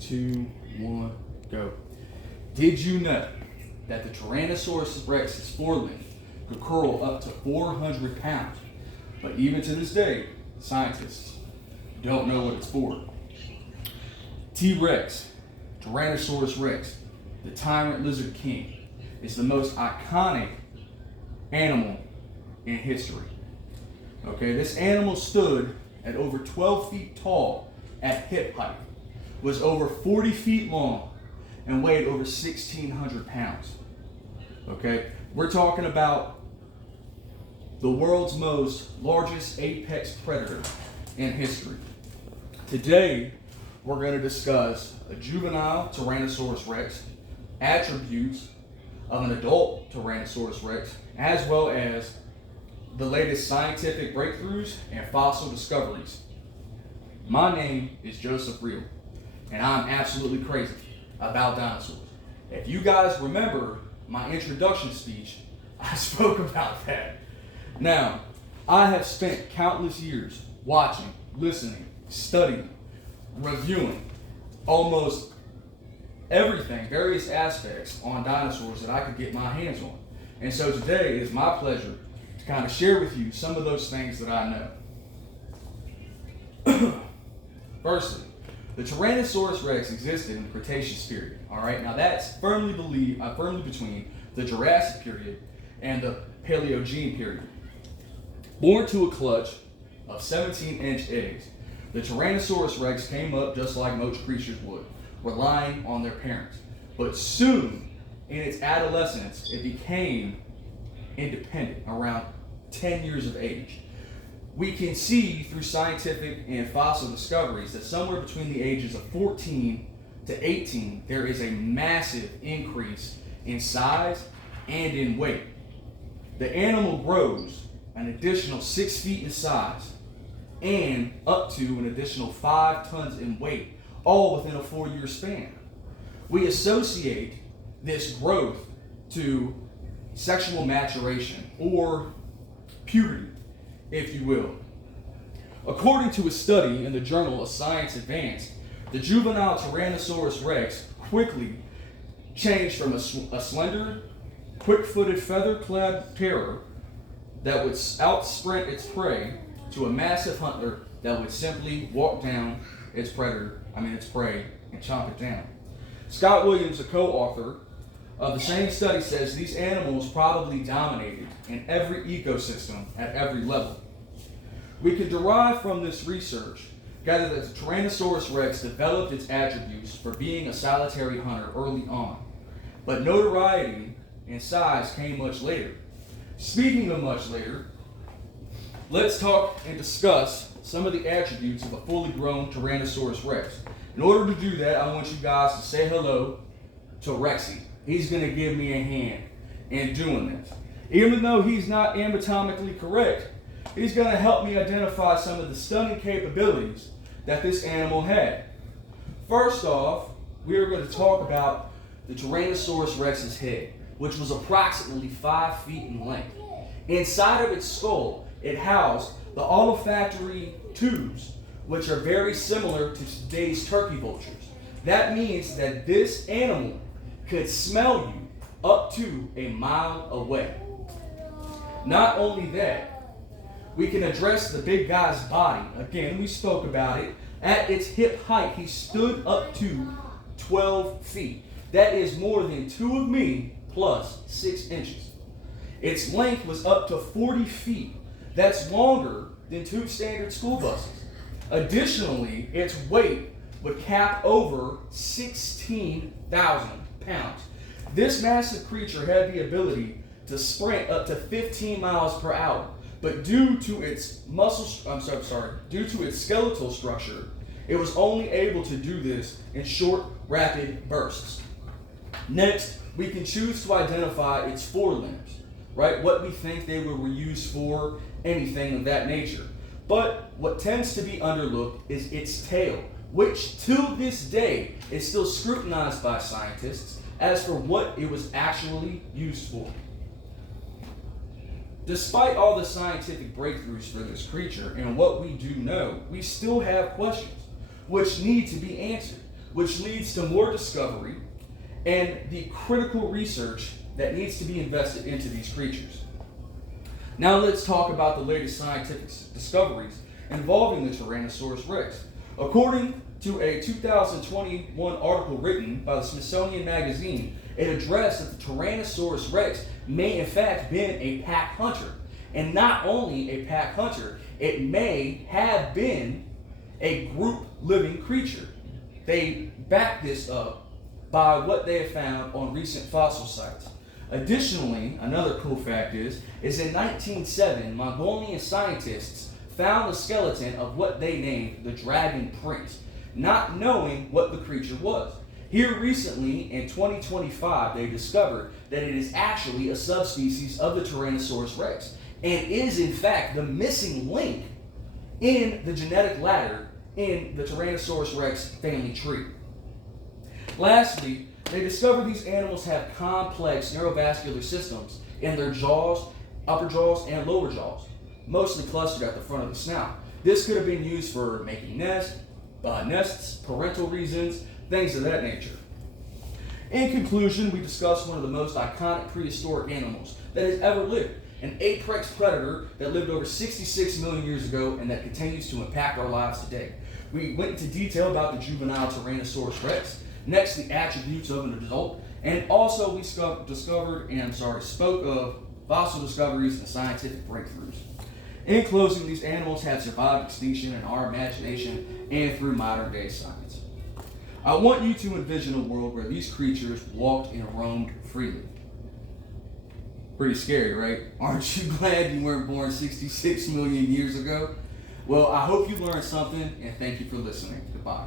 2, 1, go. Did you know that the Tyrannosaurus Rex's forelimbs could curl up to 400 pounds? But even to this day, scientists don't know what it's for. T-Rex, Tyrannosaurus Rex, the tyrant lizard king, is the most iconic animal in history. Okay, this animal stood at over 12 feet tall at hip height, was over 40 feet long, and weighed over 1,600 pounds. Okay, we're talking about the world's largest apex predator in history. Today, we're going to discuss a juvenile Tyrannosaurus Rex, attributes of an adult Tyrannosaurus Rex, as well as the latest scientific breakthroughs and fossil discoveries. My name is Joseph Reel, and I'm absolutely crazy about dinosaurs. If you guys remember my introduction speech, I spoke about that. Now, I have spent countless years watching, listening, studying, reviewing almost everything, various aspects on dinosaurs that I could get my hands on. And so today it is my pleasure to kind of share with you some of those things that I know. Firstly, the Tyrannosaurus Rex existed in the Cretaceous period. All right, now that's firmly between the Jurassic period and the Paleogene period. Born to a clutch of 17-inch eggs, the Tyrannosaurus Rex came up just like most creatures would, relying on their parents. But soon, in its adolescence, it became independent around 10 years of age. We can see through scientific and fossil discoveries that somewhere between the ages of 14 to 18, there is a massive increase in size and in weight. The animal grows an additional 6 feet in size and up to an additional 5 tons in weight, all within a 4-year span. We associate this growth to sexual maturation or puberty, if you will. According to a study in the journal of Science Advanced, the juvenile Tyrannosaurus Rex quickly changed from a slender, quick-footed, feather-clad terror that would outsprint its prey to a massive hunter that would simply walk down its prey and chomp it down. Scott Williams, a co-author of the same study, says these animals probably dominated in every ecosystem at every level. We can derive from this research, gather that the Tyrannosaurus Rex developed its attributes for being a solitary hunter early on, but notoriety and size came much later. Speaking of much later, let's talk and discuss some of the attributes of a fully grown Tyrannosaurus Rex. In order to do that, I want you guys to say hello to Rexy. He's going to give me a hand in doing this. Even though he's not anatomically correct, he's going to help me identify some of the stunning capabilities that this animal had. First off, we are going to talk about the Tyrannosaurus Rex's head, which was approximately 5 feet in length. Inside of its skull, it housed the olfactory tubes, which are very similar to today's turkey vultures. That means that this animal could smell you up to a mile away. Not only that, we can address the big guy's body. Again, we spoke about it. At its hip height, he stood up to 12 feet. That is more than 2 of me plus 6 inches. Its length was up to 40 feet. That's longer than 2 standard school buses. Additionally, its weight would cap over 16,000 pounds. This massive creature had the ability to sprint up to 15 miles per hour, but due to its skeletal structure, it was only able to do this in short, rapid bursts. Next, we can choose to identify its forelimbs, right? What we think they were used for, anything of that nature. But what tends to be underlooked is its tail, which to this day is still scrutinized by scientists as for what it was actually used for. Despite all the scientific breakthroughs for this creature and what we do know, we still have questions which need to be answered. which leads to more discovery and the critical research that needs to be invested into these creatures. Now let's talk about the latest scientific discoveries involving the Tyrannosaurus rex. According to a 2021 article written by the Smithsonian Magazine, it addressed that the Tyrannosaurus rex may in fact been a pack hunter. And not only a pack hunter, it may have been a group living creature. They back this up by what they have found on recent fossil sites. Additionally, another cool fact is in 1907, Mongolian scientists found the skeleton of what they named the dragon prince, not knowing what the creature was. Here recently, in 2025, they discovered that it is actually a subspecies of the Tyrannosaurus rex, and is in fact the missing link in the genetic ladder in the Tyrannosaurus rex family tree. Lastly, they discovered these animals have complex neurovascular systems in their jaws, upper jaws, and lower jaws, mostly clustered at the front of the snout. This could have been used for making nests, parental reasons, things of that nature. In conclusion, we discussed one of the most iconic prehistoric animals that has ever lived, an apex predator that lived over 66 million years ago and that continues to impact our lives today. We went into detail about the juvenile Tyrannosaurus rex, next the attributes of an adult, and also we spoke of fossil discoveries and scientific breakthroughs. In closing, these animals have survived extinction in our imagination and through modern day science. I want you to envision a world where these creatures walked and roamed freely. Pretty scary, right? Aren't you glad you weren't born 66 million years ago? Well, I hope you learned something, and thank you for listening. Goodbye.